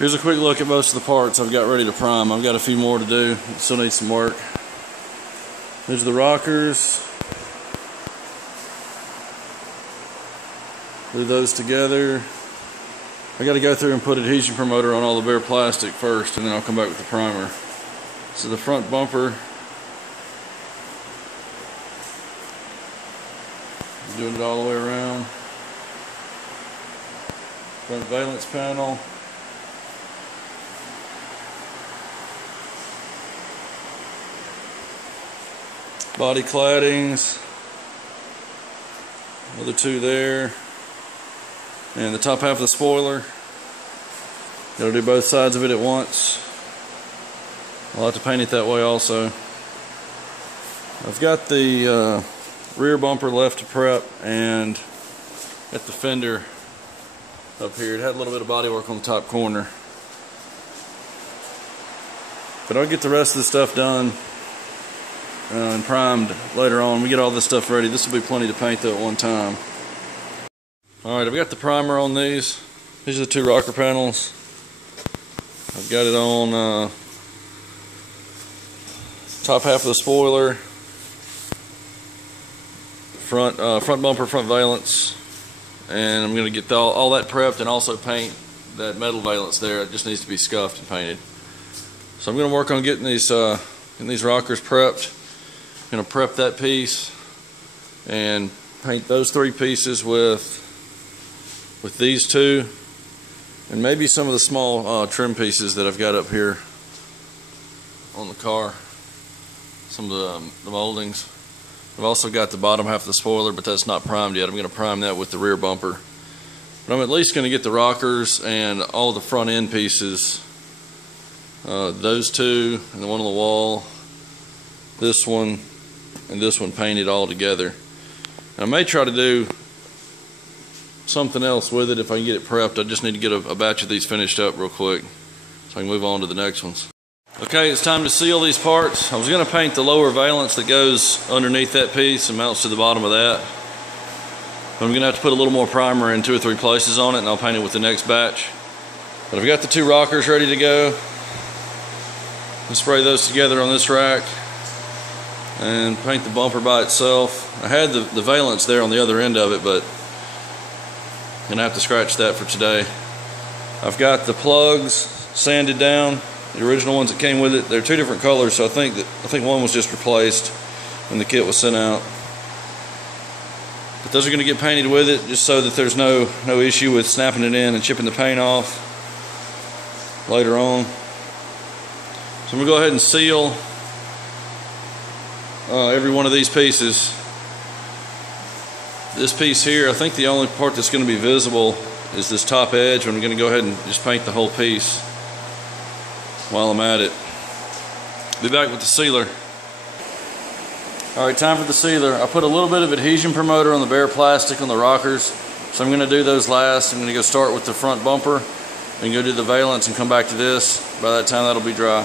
Here's a quick look at most of the parts I've got ready to prime. I've got a few more to do. Still need some work. There's the rockers. Glue those together. I got to go through and put adhesion promoter on all the bare plastic first, and then I'll come back with the primer. So the front bumper. Doing it all the way around. Front valence panel. Body claddings. Another two there. And the top half of the spoiler. Gotta do both sides of it at once. I'll have to paint it that way also. I've got the rear bumper left to prep, and got the fender up here. It had a little bit of body work on the top corner. But I'll get the rest of the stuff done and primed later on. We get all this stuff ready. This will be plenty to paint though at one time. Alright, I've got the primer on these. These are the two rocker panels. I've got it on top half of the spoiler, front bumper, front valence, and I'm going to get all that prepped and also paint that metal valence there. It just needs to be scuffed and painted. So I'm going to work on getting these rockers prepped. I'm going to prep that piece and paint those three pieces with these two, and maybe some of the small trim pieces that I've got up here on the car. Some of the moldings. I've also got the bottom half of the spoiler, but that's not primed yet. I'm going to prime that with the rear bumper. But I'm at least going to get the rockers and all the front end pieces. Those two, and the one on the wall, this one, and this one painted all together. And I may try to do something else with it if I can get it prepped. I just need to get a batch of these finished up real quick so I can move on to the next ones. Okay, it's time to seal these parts. I was going to paint the lower valance that goes underneath that piece and mounts to the bottom of that. But I'm going to have to put a little more primer in 2 or 3 places on it, and I'll paint it with the next batch. But I've got the two rockers ready to go. I'll spray those together on this rack and paint the bumper by itself. I had the valance there on the other end of it, but I'm going to have to scratch that for today. I've got the plugs sanded down. The original ones that came with it, they're 2 different colors, so I think one was just replaced when the kit was sent out. But those are going to get painted with it, just so that there's no issue with snapping it in and chipping the paint off later on. So I'm going to go ahead and seal every one of these pieces. This piece here, I think the only part that's going to be visible is this top edge. I'm going to go ahead and just paint the whole piece while I'm at it. Be back with the sealer. Alright, time for the sealer. I put a little bit of adhesion promoter on the bare plastic on the rockers, so I'm going to do those last. I'm going to go start with the front bumper and go do the valance and come back to this. By that time that'll be dry.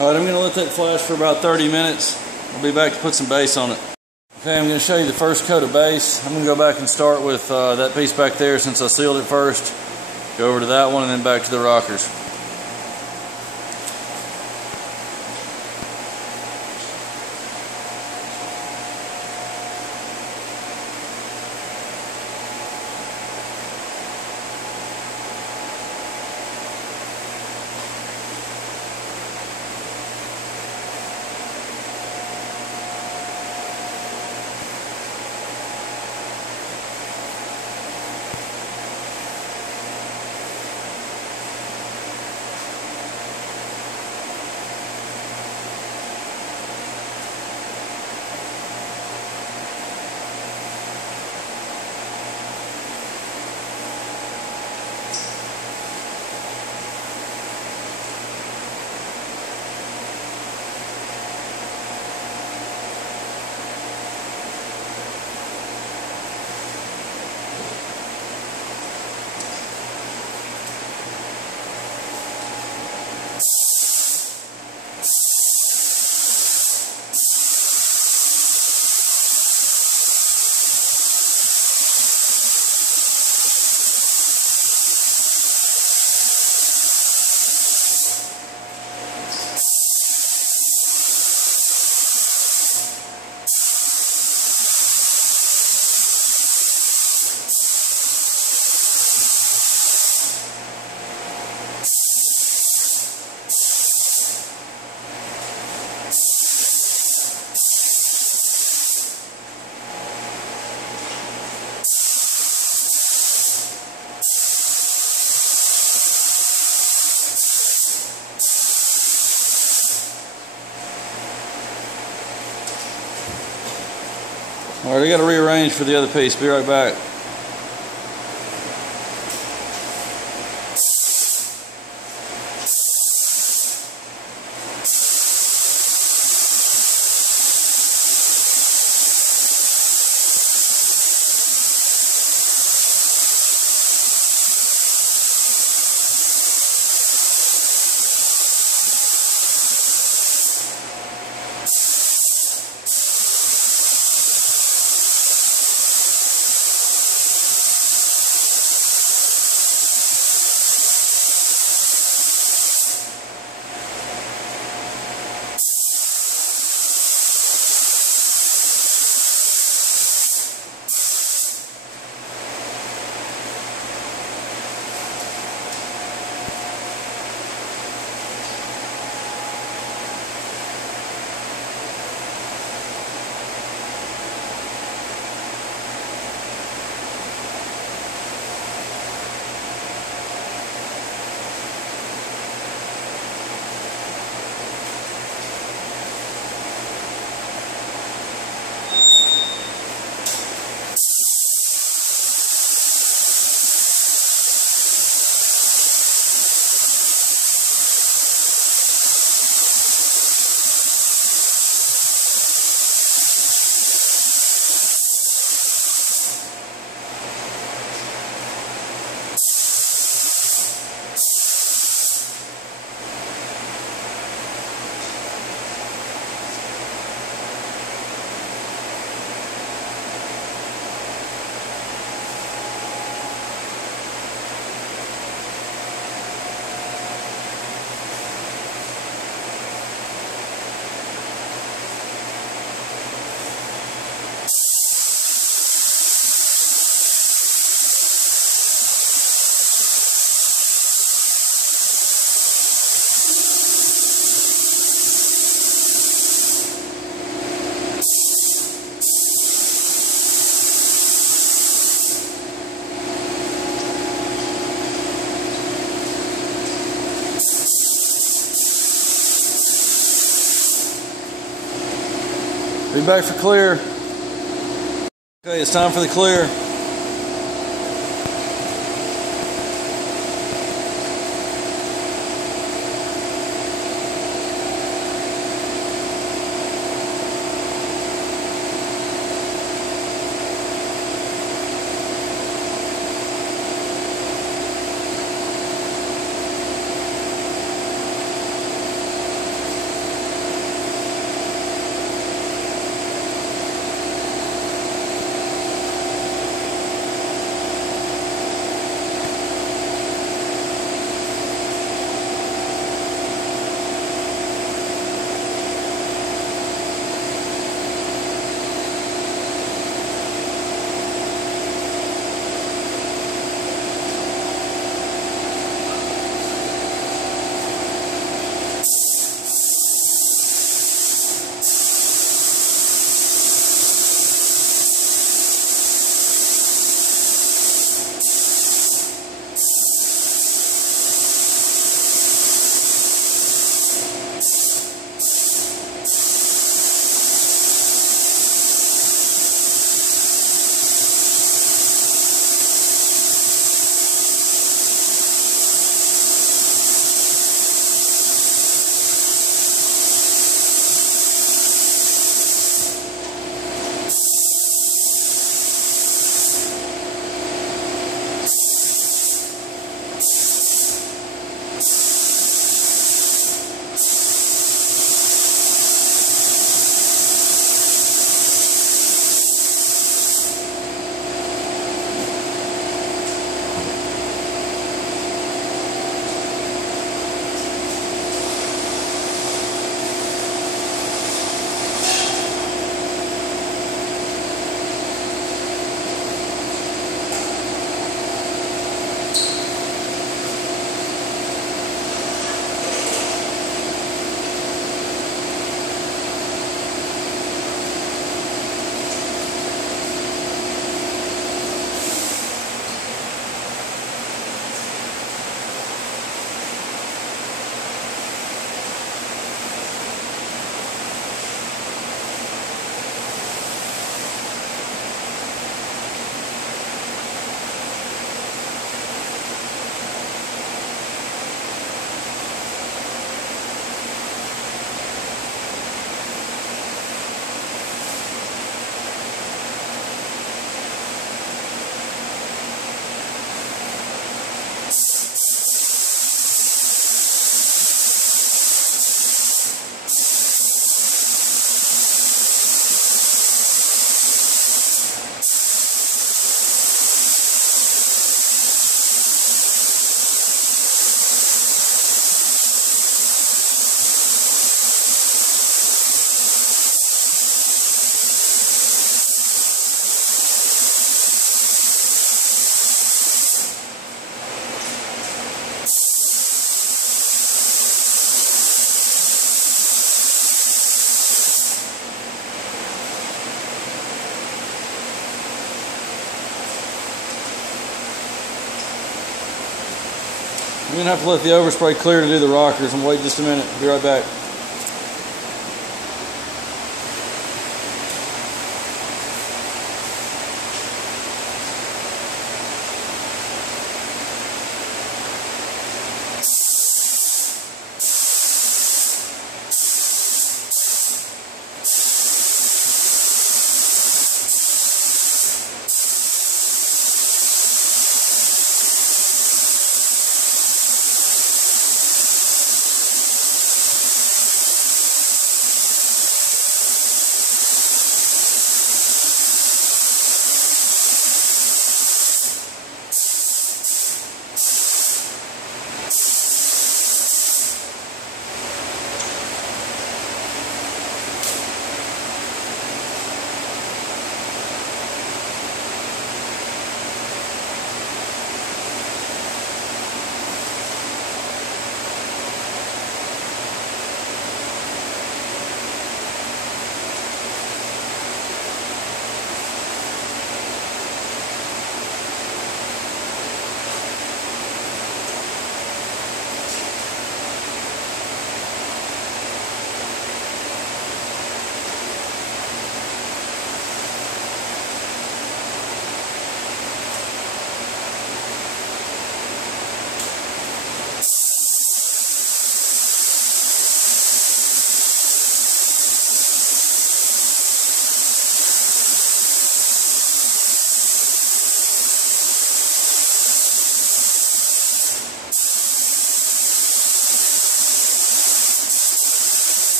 Alright, I'm going to let that flash for about 30 minutes. I'll be back to put some base on it. Okay, I'm going to show you the first coat of base. I'm going to go back and start with that piece back there since I sealed it first. Go over to that one and then back to the rockers. Alright, I got to rearrange for the other piece. Be right back. Be back for clear. Okay, it's time for the clear. I'm gonna have to let the overspray clear to do the rockers. I'm waiting just a minute. Be right back.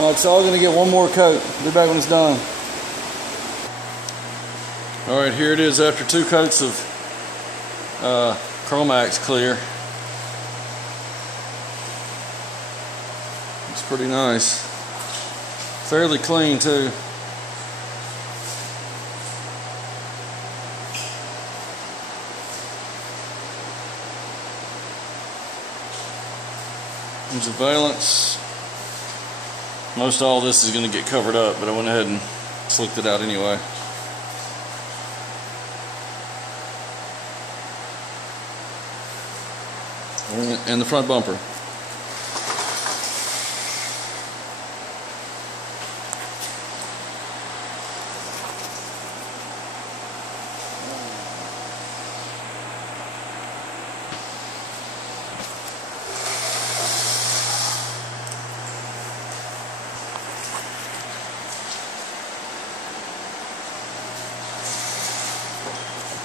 Alright, so I'm going to get one more coat. Be back when it's done. Alright, here it is after 2 coats of Chromax clear. Looks pretty nice. Fairly clean too. There's the valance. Most all this is going to get covered up, but I went ahead and slicked it out anyway. And the front bumper.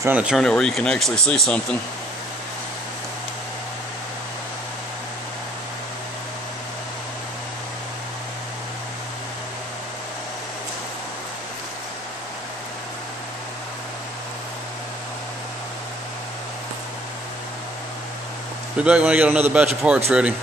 Trying to turn it where you can actually see something. Be back when I got another batch of parts ready.